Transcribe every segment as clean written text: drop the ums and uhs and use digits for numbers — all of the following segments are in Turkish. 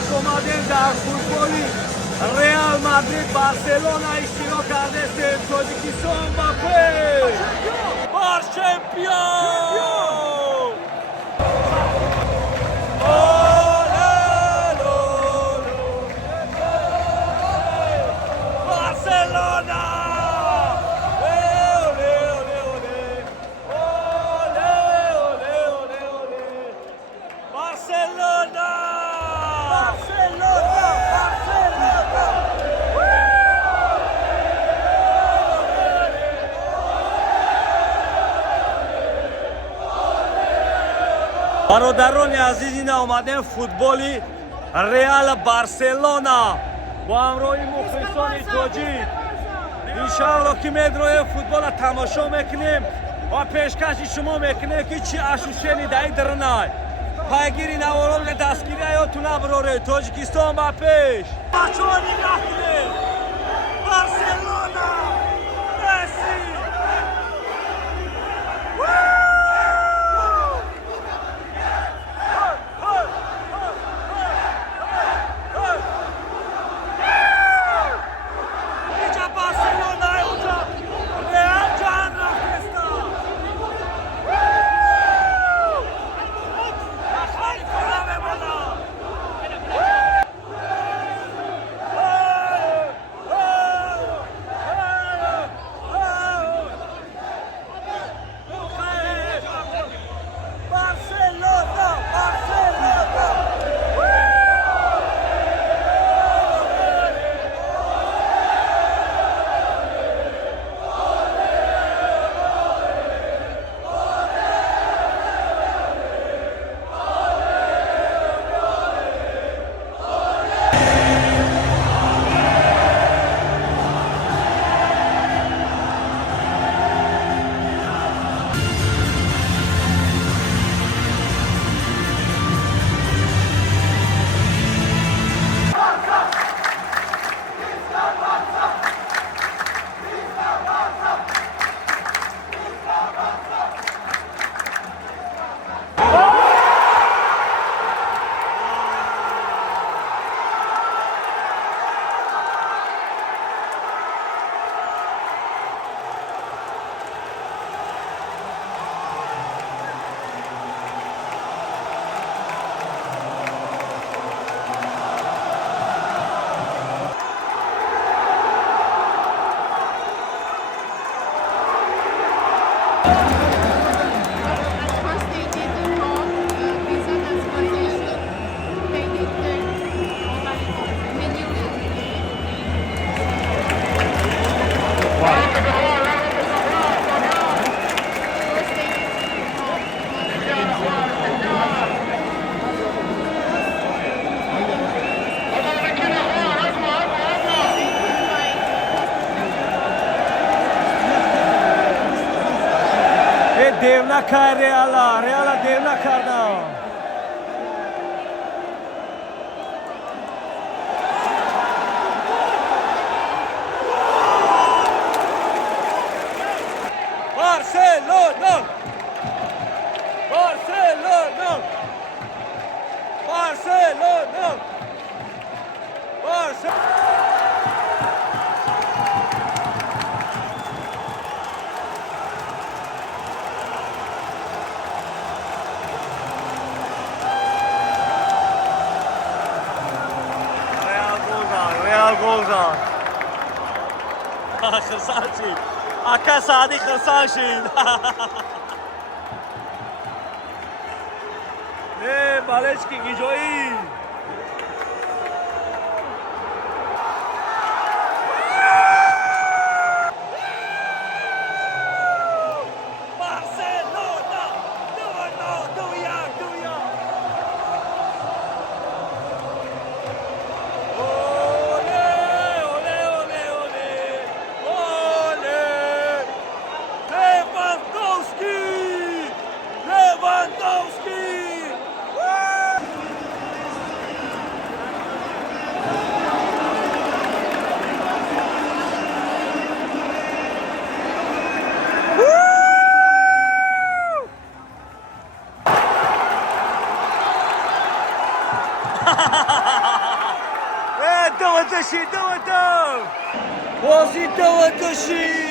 اینک اومدیم در فوتبالی ریال مادرید بارسلونا اشتراک کرده تاجیکستان با پیش بار شمپیون برادران عزیز این آمدن فوتبالی ریال بارسلونا با همراهی مخلصان تاجیک انشاءالله که میدروی فوتبال تماشا میکنیم و پیشکش شما میکنیم که چی اشوشنی دایی درنای پایگیری نوارال دستگیری ایاتون براره تاجیکستان با پیش بچه ها نگاه کنیم بارسلونا مسی دیو نکرد ریالا دیو نکردم بارسلونا بارسلونا بارسلونا بارسلونا Real gol zan. Xırsaçi. Aka Sadi Xırsaçi. Ne Baleçki gijoyi. Ha ha ha ha! توتشي توتم بازی توتشي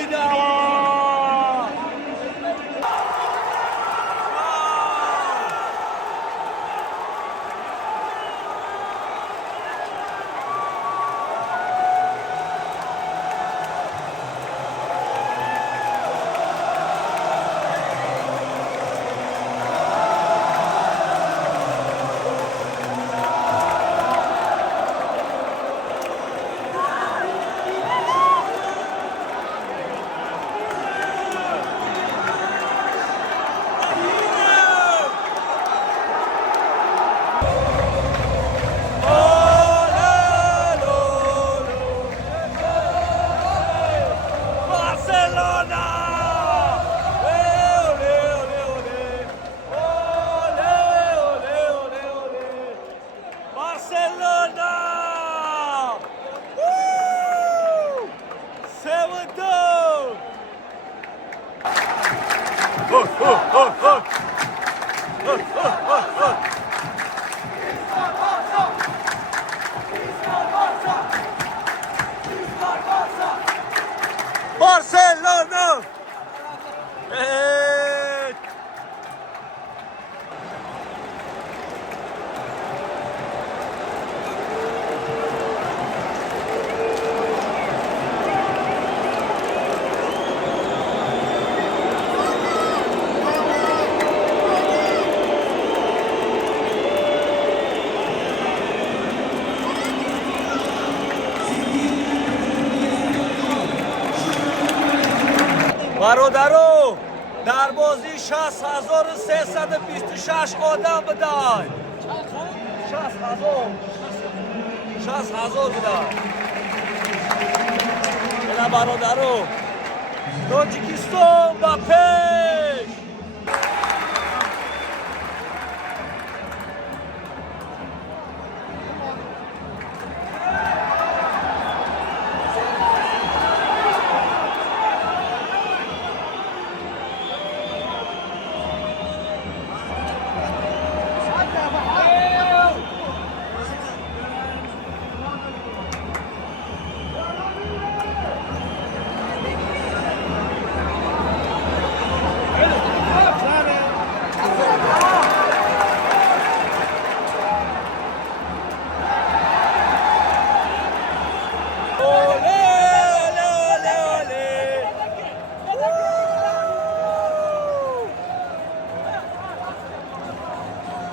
Barcelona! Evet! برادرو در بازی 60326 آدم بدن 60000 بدن اینا برادرو تاجیکستان با پیش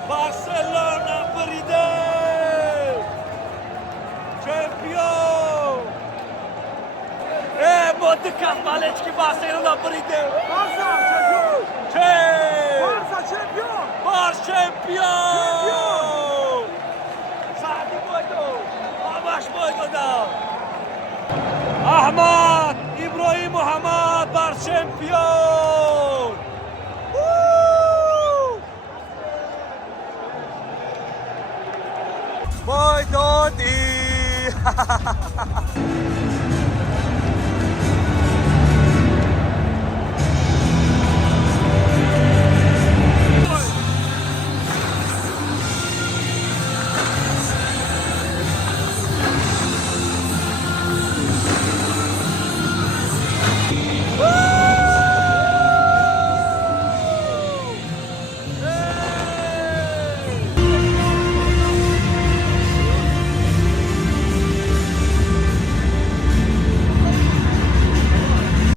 Barcelona beriде Champion Motto Kampalechki Barcelona beride Barça şampiyon. Barça şampiyon. Bar Champion Sadi boydu Amash boydu da Ahmad İbrahim Muhammed Bar Champion Boy Dodi